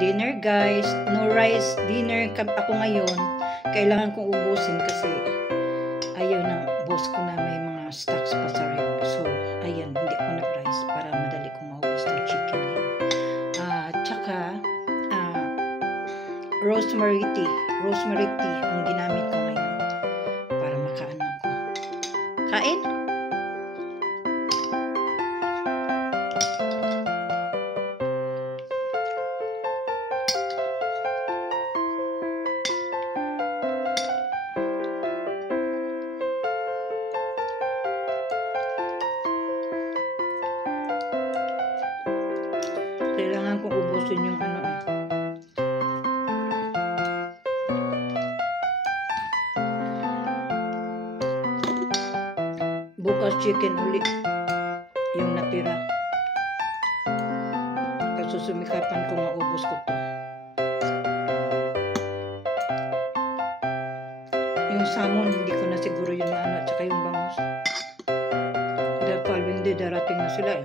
dinner guys. No rice dinner ako ngayon. Kailangan kong ubusin kasi ayaw ng boss ko na may mga stocks pa sa rep. So, ayan, hindi ako nag-rice para madali kong maubos ng chicken. Tsaka, rosemary tea. Rosemary tea ang ginamit ko ngayon para makaano ko. Kain? Kailangan kong ubusin yung ano eh. Bukas chicken ulit yung natira. Kasusumikapan ko maubos ko to. Yung salmon hindi ko na siguro yung ano at saka yung bangus. The following day darating na sila eh.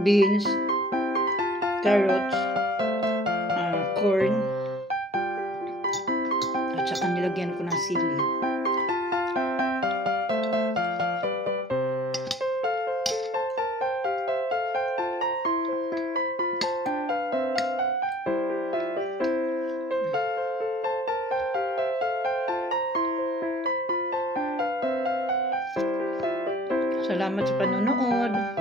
Beans, carrots, corn, at saka nilagyan ko ng sili. Salamat sa panonood.